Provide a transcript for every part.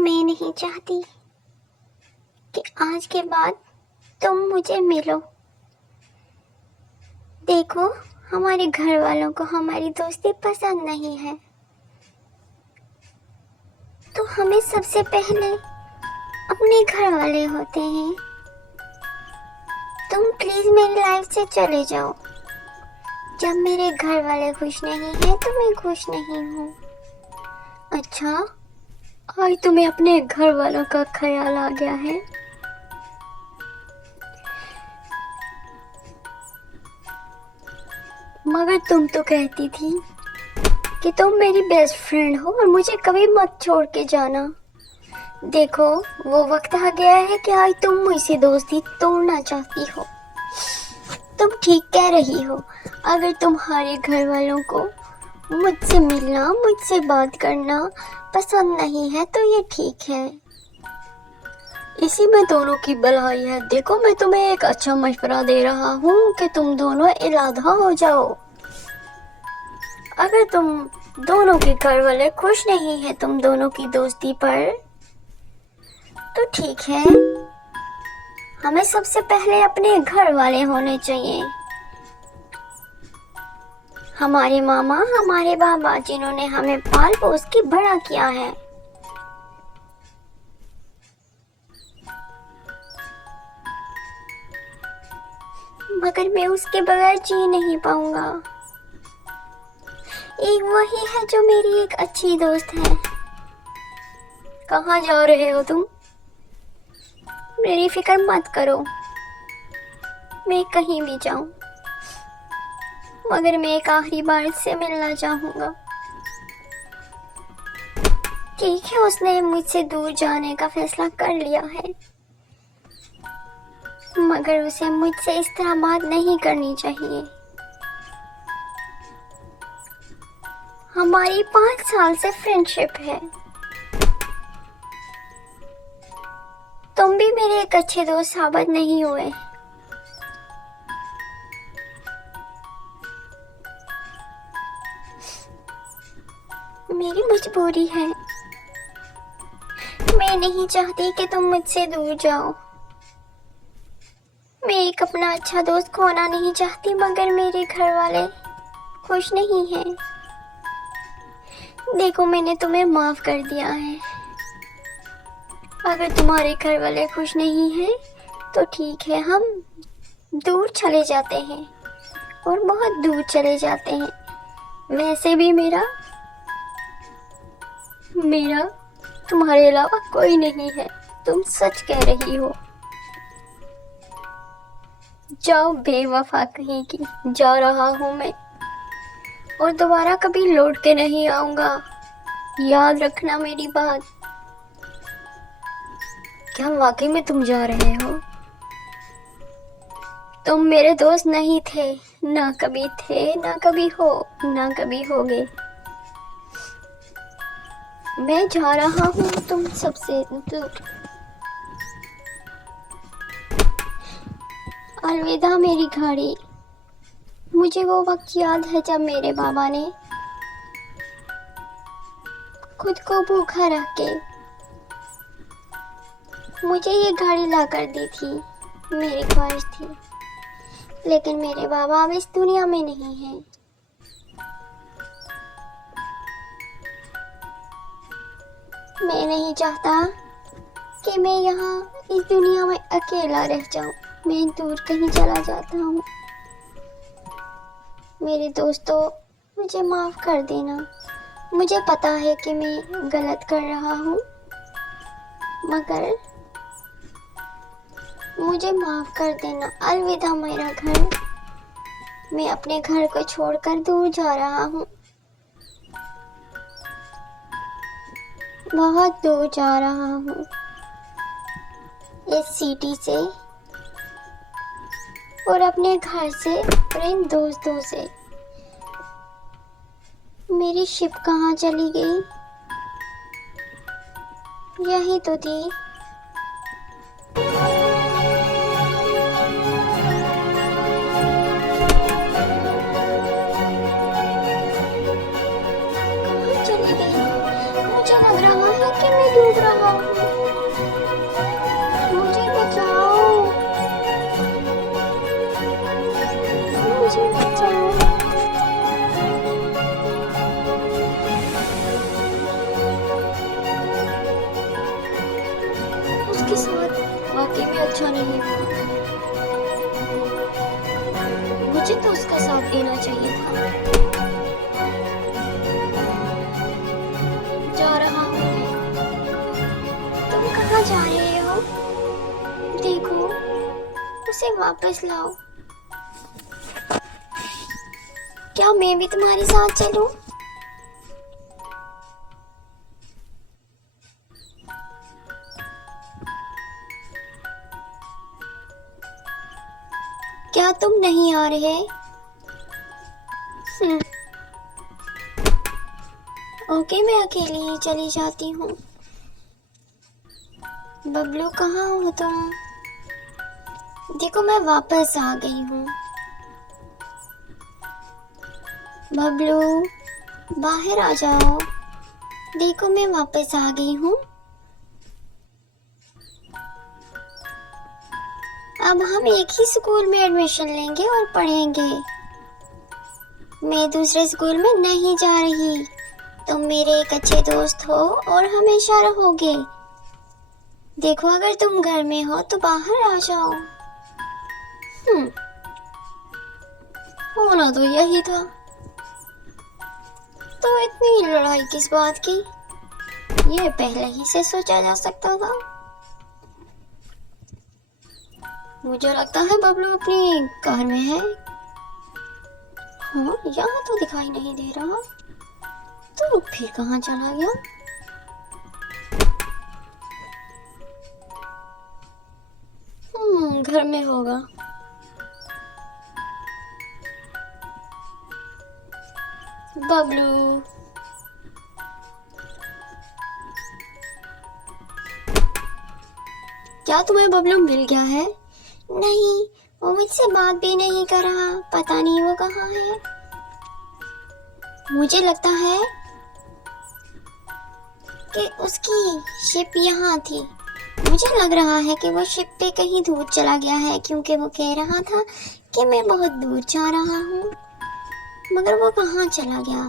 मैं नहीं चाहती कि आज के बाद तुम मुझे मिलो। देखो, हमारे घर वालों को हमारी दोस्ती पसंद नहीं है, तो हमें सबसे पहले अपने घर वाले होते हैं। तुम प्लीज मेरी लाइफ से चले जाओ। जब मेरे घर वाले खुश नहीं हैं तो मैं खुश नहीं हूँ। अच्छा, आज तुम्हें अपने घर वालों का ख्याल आ गया है। मगर तुम तो कहती थी कि तुम मेरी बेस्ट फ्रेंड हो और मुझे कभी मत छोड़ के जाना। देखो, वो वक्त आ गया है कि आज तुम मुझसे दोस्ती तोड़ना चाहती हो। तुम ठीक कह रही हो। अगर तुम्हारे घर वालों को मुझसे मिलना, मुझसे बात करना पसंद नहीं है तो ये ठीक है। इसी में दोनों की भलाई है। देखो, मैं तुम्हें एक अच्छा मशवरा दे रहा हूँ कि तुम दोनों इलाहा हो जाओ। अगर तुम दोनों के घर वाले खुश नहीं है तुम दोनों की दोस्ती पर, तो ठीक है, हमें सबसे पहले अपने घर वाले होने चाहिए। हमारे मामा, हमारे बाबा, जिन्होंने हमें पाल पोस के बड़ा किया है। मगर मैं उसके बगैर जी नहीं पाऊंगा। एक वही है जो मेरी एक अच्छी दोस्त है। कहाँ जा रहे हो तुम? मेरी फिक्र मत करो, मैं कहीं भी जाऊं, मगर मैं एक आखिरी बार इससे मिलना चाहूंगा। ठीक है, उसने मुझसे दूर जाने का फैसला कर लिया है, मगर उसे मुझसे इस तरह बात नहीं करनी चाहिए। हमारी 5 साल से फ्रेंडशिप है। तुम भी मेरे एक अच्छे दोस्त साबित नहीं हुए। मेरी मजबूरी है। मैं नहीं चाहती कि तुम मुझसे दूर जाओ। मैं एक अपना अच्छा दोस्त खोना नहीं चाहती, मगर मेरे घर वाले खुश नहीं हैं। देखो, मैंने तुम्हें माफ कर दिया है। अगर तुम्हारे घर वाले खुश नहीं हैं तो ठीक है, हम दूर चले जाते हैं और बहुत दूर चले जाते हैं। वैसे भी मेरा तुम्हारे अलावा कोई नहीं है। तुम सच कह रही हो। जाओ बेवफा कहीं की। जा रहा हूँ मैं और दोबारा कभी लौट के नहीं आऊंगा। याद रखना मेरी बात। क्या वाकई में तुम जा रहे हो? तुम मेरे दोस्त नहीं थे, ना कभी थे, ना कभी हो, ना कभी होगे। मैं जा रहा हूँ तुम सबसे दूर। अलविदा मेरी घड़ी। मुझे वो वक्त याद है जब मेरे बाबा ने खुद को भूखा रख के मुझे ये घड़ी ला कर दी थी। मेरी ख्वाहिश थी, लेकिन मेरे बाबा अब इस दुनिया में नहीं हैं। मैं नहीं चाहता कि मैं यहाँ इस दुनिया में अकेला रह जाऊं। मैं दूर कहीं चला जाता हूँ। मेरे दोस्तों, मुझे माफ कर देना। मुझे पता है कि मैं गलत कर रहा हूँ, मगर मुझे माफ कर देना। अलविदा मेरा घर। मैं अपने घर को छोड़कर दूर जा रहा हूँ, बहुत दूर जा रहा हूँ, इस सिटी से और अपने घर से और इन दोस्तों से। मेरी शिप कहाँ चली गई? यही तो थी। कहाँ चली गई? मुझे लग रहा है कि मैं डूब रहा मुझे बचाओ। उसके साथ वाकई में अच्छा नहीं हुआ। मुझे तो उसका साथ देना चाहिए था। जा रहा हूँ मैं। तुम कहाँ जा रहे हो? देखो, उसे वापस लाओ। क्या मैं भी तुम्हारे साथ चलूं? क्या तुम नहीं आ रहे? ओके, मैं अकेली ही चली जाती हूँ। बबलू, कहाँ हो तुम? देखो, मैं वापस आ गई हूँ। बबलू, बाहर आ जाओ। देखो, मैं वापस आ गई हूँ। अब हम एक ही स्कूल में एडमिशन लेंगे और पढ़ेंगे। मैं दूसरे स्कूल में नहीं जा रही। तुम मेरे एक अच्छे दोस्त हो और हमेशा रहोगे। देखो, अगर तुम घर में हो तो बाहर आ जाओ। होना तो यही था। तो इतनी लड़ाई किस बात की? ये पहले ही से सोचा जा सकता था। मुझे लगता है बबलू अपनी कार में है। हाँ, यहाँ तो दिखाई नहीं दे रहा। तो फिर कहाँ चला गया? घर में होगा। बबलू, क्या तुम्हें बबलू मिल गया है? नहीं, वो मुझसे बात भी नहीं कर रहा। पता नहीं वो कहाँ है। मुझे लगता है कि उसकी शिप यहाँ थी। मुझे लग रहा है कि वो शिप पे कहीं दूर चला गया है, क्योंकि वो कह रहा था कि मैं बहुत दूर जा रहा हूँ। मगर वो कहाँ चला गया?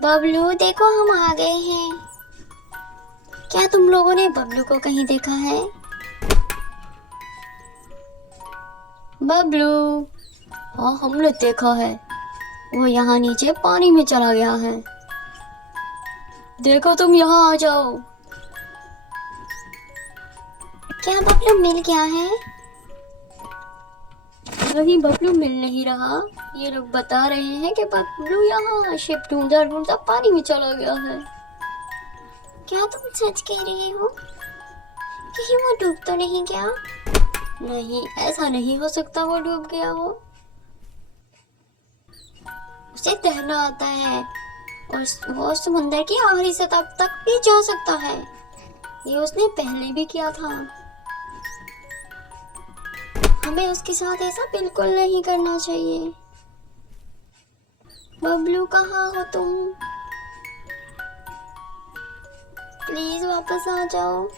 बबलू, देखो, हम आ गए हैं। क्या तुम लोगों ने बबलू को कहीं देखा है? बबलू, हाँ, हमने देखा है। वो यहाँ नीचे पानी में चला गया है। देखो, तुम यहाँ आ जाओ। क्या बबलू मिल गया है? नहीं, बबलू मिल नहीं रहा। ये लोग बता रहे हैं कि बबलू यहाँ शिप ढूंढता ढूंढता पानी में चला गया है। क्या तुम सच कह रहे हो? कहीं वो डूब तो नहीं गया? नहीं, ऐसा नहीं हो सकता वो डूब गया हो। उसे तैरना आता है और वो समुंदर की आखिरी सतह तक भी जा सकता है। ये उसने पहले भी किया था। हमें उसके साथ ऐसा बिल्कुल नहीं करना चाहिए। बबलू, कहाँ हो तुम? प्लीज वापस आ जाओ।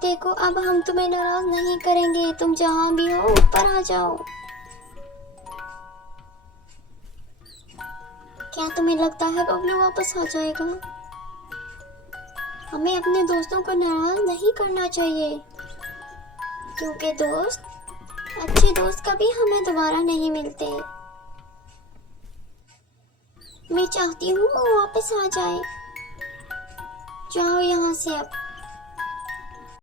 देखो, अब हम तुम्हें नाराज नहीं करेंगे। तुम जहां भी हो ऊपर आ जाओ। क्या तुम्हें लगता है बबलू वापस आ जाएगा? हमें अपने दोस्तों को नाराज नहीं करना चाहिए, क्योंकि अच्छे दोस्त कभी हमें दोबारा नहीं मिलते। मैं चाहती हूँ वो वापस आ जाए। जाओ यहाँ से अब।